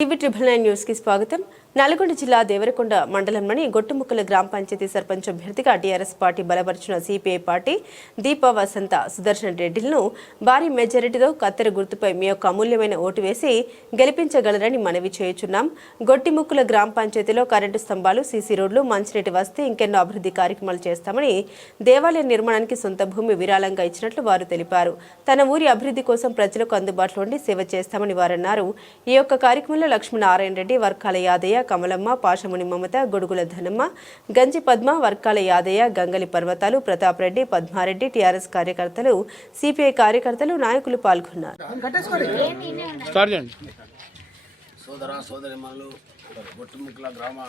TV9 news కి స్వాగతం. నల్గొండ జిల్లా దేవరకొండ మండలంలోని గొట్టుముక్కల గ్రామ పంచాయతీ సర్పంచ్ అభ్యర్థిగా టీఆర్ఎస్ పార్టీ బలపరిచిన సిపిఐ పార్టీ దీప వసంత సుదర్శన్ రెడ్డిలను భారీ మెజారిటీతో కత్తెర గుర్తుపై మీ యొక్క అమూల్యమైన ఓటు వేసి గెలిపించగలరని మనవి చేయుచున్నాం. గొట్టిముక్కల గ్రామ పంచాయతీలో కరెంటు స్తంభాలు, సీసీ రోడ్లు, మంచినీటి వసతి, ఇంకెన్నో అభివృద్ధి కార్యక్రమాలు చేస్తామని దేవాలయ నిర్మాణానికి సొంత భూమి విరాళంగా ఇచ్చినట్లు వారు తెలిపారు. తన ఊరి అభివృద్ధి కోసం ప్రజలకు అందుబాటులో ఉండి సేవ చేస్తామని వారన్నారు. ఈ యొక్క కార్యక్రమంలో లక్ష్మీనారాయణ రెడ్డి, వర్కాల యాదయ్య, కమలమ్మ, పాషముని మమత, గొడుగుల ధనమ్మ, గంజి పద్మ, వర్కాల యాదయ్య, గంగలి పర్వతాలు, ప్రతాప్ రెడ్డి, పద్మారెడ్డి, టీఆర్ఎస్ కార్యకర్తలు, సిపిఐ కార్యకర్తలు, నాయకులు పాల్గొన్నారు. సోదర సోదరిమణులు, గొట్టుముక్కల గ్రామ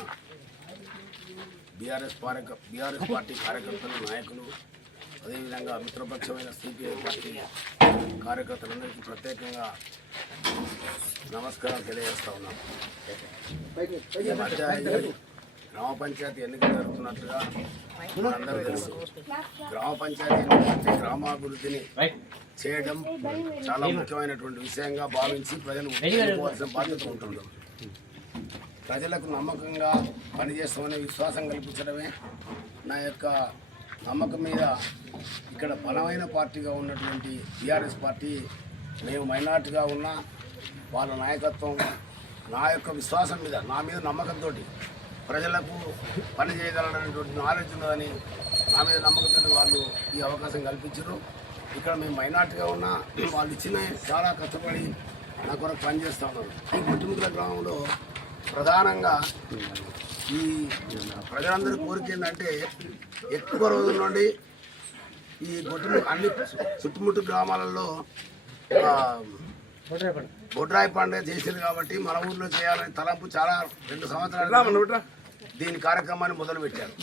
బీఆర్ఎస్ పార్టీ కార్యకర్తలు, నాయకులు, అదేవిధంగా మిత్రపక్షమైన సిపిఐ పార్టీ కార్యకర్తలందరికీ ప్రత్యేకంగా నమస్కారం తెలియజేస్తా ఉన్నాం. ఈ మధ్య గ్రామ పంచాయతీ ఎన్నికలు జరుగుతున్నట్లుగా మనందరూ తెలుసు. గ్రామ పంచాయతీ ఎన్నికలంటే గ్రామాభివృద్ధిని చేయడం చాలా ముఖ్యమైనటువంటి విషయంగా భావించి ప్రజలు ఉపయోగించుకోవాల్సిన బాధ్యత ఉంటుంది. ప్రజలకు నమ్మకంగా పనిచేస్తామనే విశ్వాసం కల్పించడమే నా యొక్క నమ్మకం మీద ఇక్కడ బలమైన పార్టీగా ఉన్నటువంటి టీఆర్ఎస్ పార్టీ, మేము మైనార్టీగా ఉన్న వాళ్ళ నాయకత్వం, నా యొక్క విశ్వాసం మీద, నా మీద నమ్మకంతో ప్రజలకు పని చేయగలనటువంటి నాలెడ్జ్ ఉన్నదని నా మీద నమ్మకంతో వాళ్ళు ఈ అవకాశం కల్పించారు. ఇక్కడ మేము మైనార్టీగా ఉన్నా వాళ్ళు ఇచ్చిన చాలా కష్టపడి నా కొరకు పనిచేస్తూ ఉన్నారు. ఈ గొట్టుముక్కల గ్రామంలో ప్రధానంగా ఈ ప్రజలందరి కోరిక ఏంటంటే ఎక్కువ రోజుల నుండి ఈ అన్ని చుట్టుముట్టు గ్రామాలలో బొడ్రాయి పండుగ చేసింది కాబట్టి మన ఊర్లో చేయాలని తలంపు చాలా 2 సంవత్సరాలు దీని కార్యక్రమాన్ని మొదలుపెట్టారు.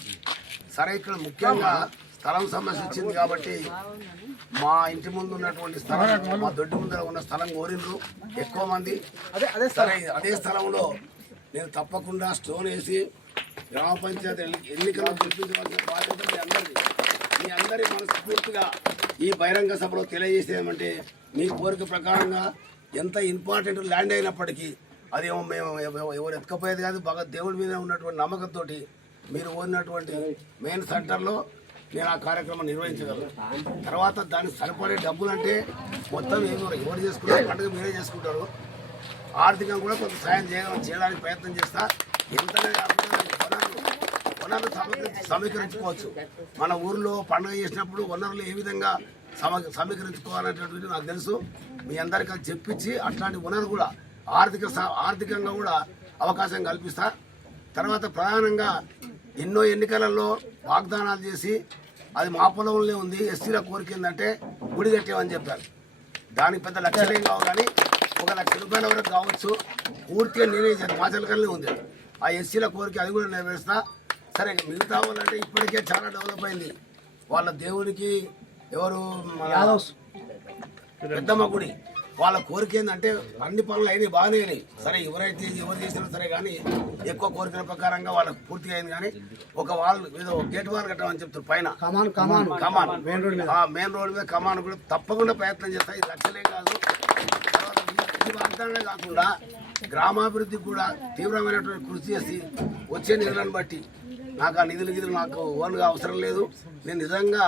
సరే, ఇక్కడ ముఖ్యంగా స్థలం సమస్య వచ్చింది కాబట్టి మా ఇంటి ముందు ఉన్నటువంటి స్థలం, మా దొడ్డి ముందర ఉన్న స్థలం కోరిండ్రు ఎక్కువ మంది. సరే, అదే స్థలంలో నేను తప్పకుండా స్టోన్ వేసి గ్రామ పంచాయతీ ఎన్నికల్లో గెలిపించవలసిన బాధ్యత మీ అందరి మనస్ఫూర్తిగా ఈ బహిరంగ సభలో తెలియజేసేమంటే, మీ కోరిక ప్రకారంగా ఎంత ఇంపార్టెంట్ ల్యాండ్ అయినప్పటికీ అదేమో మేము ఎవరు ఎత్తుకపోయేది కాదు. బాగా దేవుడి మీద ఉన్నటువంటి నమ్మకంతో మీరు ఓడినటువంటి మెయిన్ సెంటర్లో నేను ఆ కార్యక్రమం నిర్వహించగలను. తర్వాత దానికి సరిపడే డబ్బులు అంటే మొత్తం ఎవరు చేసుకుంటారు, పండుగ మీరే చేసుకుంటారు. ఆర్థికంగా కూడా కొంత సాయం చేయడానికి ప్రయత్నం చేస్తా. ఎంతనే వనరులు సమీకరించుకోవచ్చు. మన ఊరిలో పండుగ చేసినప్పుడు వనరులు ఏ విధంగా సమీకరించుకోవాలనేటువంటిది నాకు తెలుసు. మీ అందరికీ అది చెప్పించి అట్లాంటి వనరు కూడా ఆర్థికంగా కూడా అవకాశం కల్పిస్తా. తర్వాత ప్రధానంగా ఎన్నో ఎన్నికలలో వాగ్దానాలు చేసి అది మా పొలంలోనే ఉంది, ఎస్సీల కోరిక ఏంటంటే గుడి కట్టేమని చెప్పారు. దానికి పెద్ద లక్షలేం కావు, కానీ 1 లక్ష రూపాయల వరకు కావచ్చు. పూర్తిగా నేనే మాచలకల్నే ఉంది ఆ ఎస్సీల కోరిక, అది కూడా నెరవేరుస్తా. సరే, మిగతా వాళ్ళంటే ఇప్పటికే చాలా డెవలప్ అయింది. వాళ్ళ దేవునికి ఎవరు పెద్దమ్మ గుడి, వాళ్ళ కోరిక ఏంటంటే అన్ని పనులు అయినాయి, బాగానే అయినాయి. సరే, ఎవరు చేసినా సరే కానీ ఎక్కువ కోరికల ప్రకారంగా వాళ్ళకి పూర్తిగా అయింది. కానీ ఒక వాళ్ళు ఏదో గేట్ వాల్ కట్టమని చెప్తారు పైన కమాన్ మెయిన్ రోడ్ మీద కమాన్ కూడా తప్పకుండా ప్రయత్నం చేస్తాయి. 1 లక్షలే కాదు, ఈ వాగ్దానమే కాకుండా గ్రామాభివృద్ధికి కూడా తీవ్రమైనటువంటి కృషి చేసి వచ్చే నిధులను బట్టి నాకు ఆ నిధులు నాకు ఓన్గా అవసరం లేదు. నేను నిజంగా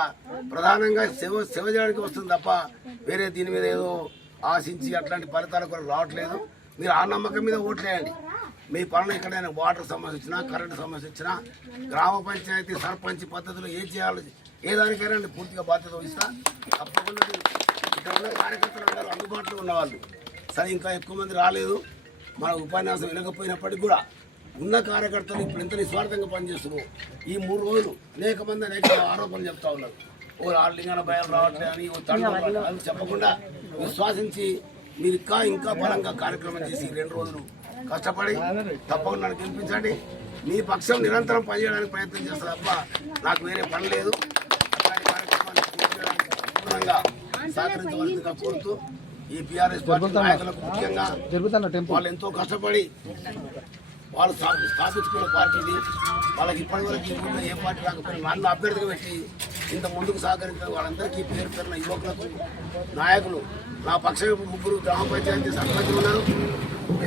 ప్రధానంగా సేవ చేయడానికి వస్తుంది తప్ప వేరే దీని మీద ఏదో ఆశించి అట్లాంటి ఫలితాలు కూడా రావట్లేదు. మీరు ఆ నమ్మకం మీద ఓట్లేయండి. మీ పనులు ఎక్కడైనా వాటర్ సమస్య వచ్చినా, కరెంటు సమస్య వచ్చినా, గ్రామ పంచాయతీ సర్పంచ్ పద్ధతిలో ఏం చేయాలి, ఏ దానికైనా నేను పూర్తిగా బాధ్యత వహిస్తా. తప్పకుండా ఇక్కడ ఉన్న కార్యకర్తలు అందరూ అందుబాటులో ఉన్నవాళ్ళు. సరే, ఇంకా ఎక్కువ మంది రాలేదు, మన ఉపన్యాసం వినకపోయినప్పటికీ కూడా ఉన్న కార్యకర్తలు ఇప్పుడు ఎంత నిస్వార్థంగా పనిచేస్తున్నారు. ఈ 3 రోజులు అనేక మంది అనేక ఆరోపణలు చెప్తా ఉన్నారు. ఓ ఆర్లింగాల భయాలు రావట్లేదు అని, ఓ తండ్రి అని చెప్పకుండా విశ్వాసించి మీరు ఇంకా బలంగా కార్యక్రమం చేసి 2 రోజులు కష్టపడి తప్పకుండా నన్ను గెలిపించండి. మీ పక్షం నిరంతరం పనిచేయడానికి ప్రయత్నం చేస్తారు తప్ప నాకు వేరే పని లేదు. అట్లాంటి కార్యక్రమాన్ని పూర్తిగా సహకరించవలసిందిగా కోరుతూ ఈ బీఆర్ఎస్ పార్టీ నాయకులకు ముఖ్యంగా వాళ్ళు ఎంతో కష్టపడి వాళ్ళు స్థాపించుకున్న పార్టీది. వాళ్ళకి ఇప్పటివరకు ఏ పార్టీ రాకపోయినా నన్ను అభ్యర్థిగా పెట్టి ఇంత ముందుకు సహకరించిన వాళ్ళందరికీ పేరు పేరున యువకులకు, నాయకులు, నా పక్షం 3 గ్రామ పంచాయతీ సర్పంచులు ఉన్నారు,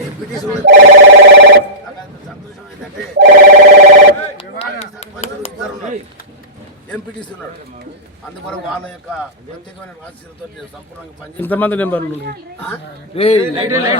ఎంపీటీసీ సంతోషం ఏంటంటే సర్పంచులు ఇద్దరు ఉన్నారు, ఎంపీటీసీ ఉన్నాడు. అందువరకు వాళ్ళ యొక్క ప్రత్యేకమైన ఆశీర్వాదంతో సంపూర్ణంగా పనిచేస్తాం. ఎంతమంది నెంబర్లు?